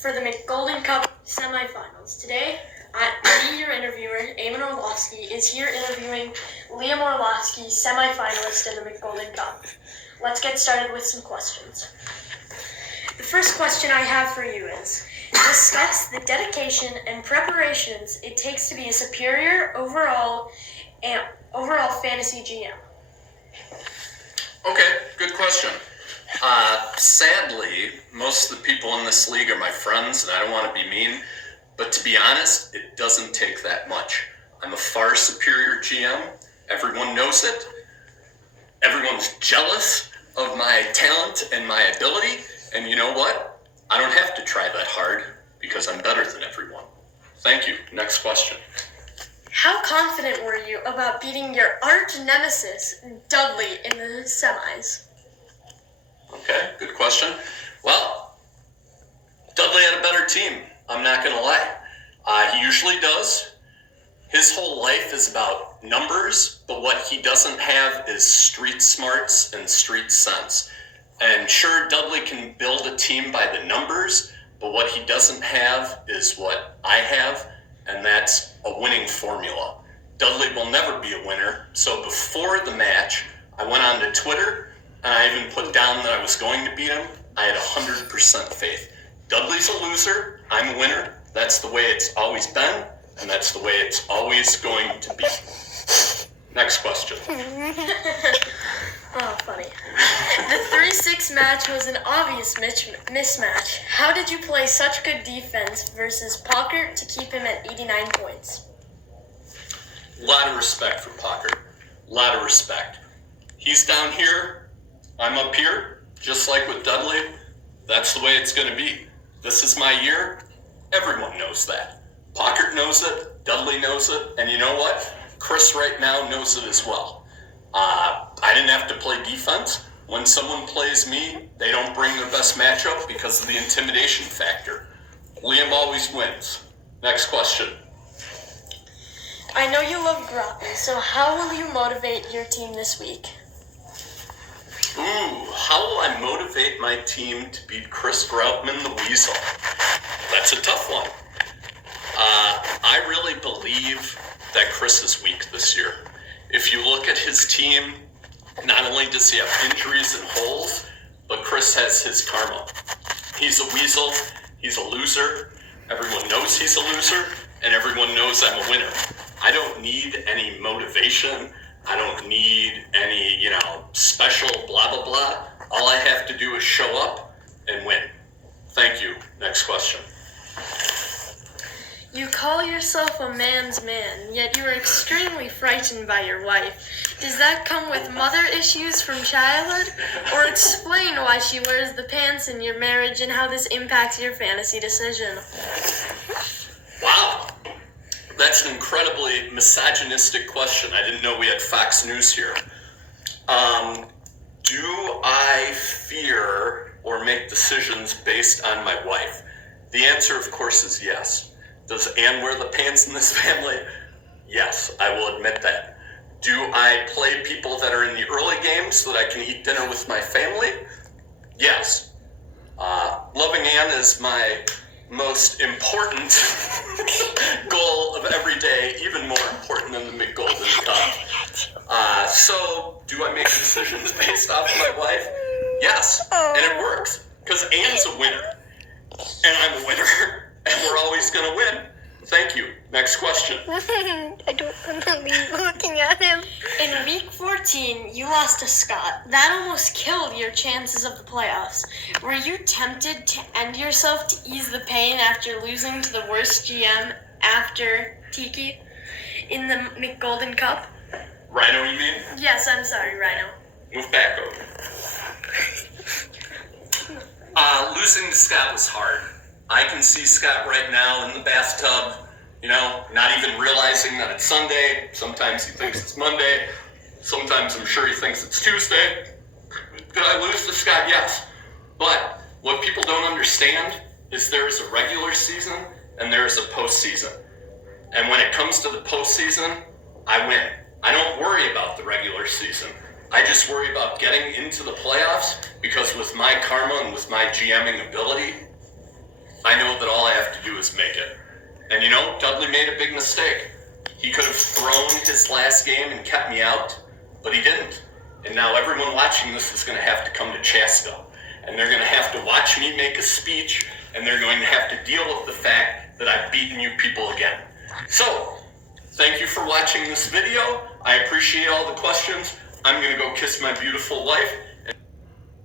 for the mcgolden Cup semifinals. Today, me, your interviewer, Eamon Orlovsky, is here interviewing Liam Orlovsky, semifinalist in the mcgolden Cup. Let's get started with some questions. The first question I have for you is, discuss the dedication and preparations it takes to be a superior overall fantasy GM. Okay, good question. Sadly, most of the people in this league are my friends, and I don't want to be mean, but to be honest, it doesn't take that much. I'm a far superior GM. Everyone knows it. Everyone's jealous of my talent and my ability, and you know what? I don't have to try that hard because I'm better than everyone. Thank you. Next question. How confident were you about beating your arch nemesis, Dudley, in the semis? Okay, good question. Well, Dudley had a better team. I'm not going to lie. He usually does. His whole life is about numbers, but what he doesn't have is street smarts and street sense. And sure, Dudley can build a team by the numbers, but what he doesn't have is what I have, and that's a winning formula. Dudley will never be a winner, so before the match, I went on to Twitter, and I even put down that I was going to beat him. I had 100% faith. Dudley's a loser, I'm a winner. That's the way it's always been, and that's the way it's always going to be. Next question. Oh, funny. The 3-6 match was an obvious mismatch. How did you play such good defense versus Pockert to keep him at 89 points? A lot of respect for Pockert. A lot of respect. He's down here, I'm up here, just like with Dudley. That's the way it's going to be. This is my year. Everyone knows that. Pockert knows it, Dudley knows it, and you know what? Chris right now knows it as well. I didn't have to play defense. When someone plays me, they don't bring their best matchup because of the intimidation factor. Liam always wins. Next question. I know you love Groppy, so how will you motivate your team this week? How will I motivate my team to beat Chris Groutman the Weasel? That's a tough one. I really believe that Chris is weak this year. If you look at his team, not only does he have injuries and holes, but Chris has his karma. He's a weasel, he's a loser, everyone knows he's a loser, and everyone knows I'm a winner. I don't need any motivation, I don't need any, special blah, blah, blah. All I have to do is show up and win. Thank you. Next question. You call yourself a man's man, yet you are extremely frightened by your wife. Does that come with mother issues from childhood? Or explain why she wears the pants in your marriage and how this impacts your fantasy decision? Wow. That's an incredibly misogynistic question. I didn't know we had Fox News here. Do I fear or make decisions based on my wife? The answer, of course, is yes. Does Anne wear the pants in this family? Yes, I will admit that. Do I play people that are in the early games so that I can eat dinner with my family? Yes. Loving Anne is my most important goal of every day, even more important than the mcgolden Cup. So, do I make decisions based off of my wife? Yes, and it works, because Anne's a winner, and I'm a winner. And we're always going to win. Thank you. Next question. I don't want to be looking at him. In week 14, you lost to Scott. That almost killed your chances of the playoffs. Were you tempted to end yourself to ease the pain after losing to the worst GM after Tiki in the mcgolden Cup? Rhino, you mean? Yes, I'm sorry, Rhino. Move back over. Losing to Scott was hard. I can see Scott right now in the bathtub, not even realizing that it's Sunday. Sometimes he thinks it's Monday. Sometimes I'm sure he thinks it's Tuesday. Did I lose to Scott? Yes. But what people don't understand is there is a regular season and there is a postseason. And when it comes to the postseason, I win. I don't worry about the regular season. I just worry about getting into the playoffs because with my karma and with my GMing ability, I know is make it. And you know, Dudley made a big mistake. He could have thrown his last game and kept me out, but he didn't. And now everyone watching this is going to have to come to Chaska. And they're going to have to watch me make a speech, and they're going to have to deal with the fact that I've beaten you people again. So, thank you for watching this video. I appreciate all the questions. I'm going to go kiss my beautiful wife,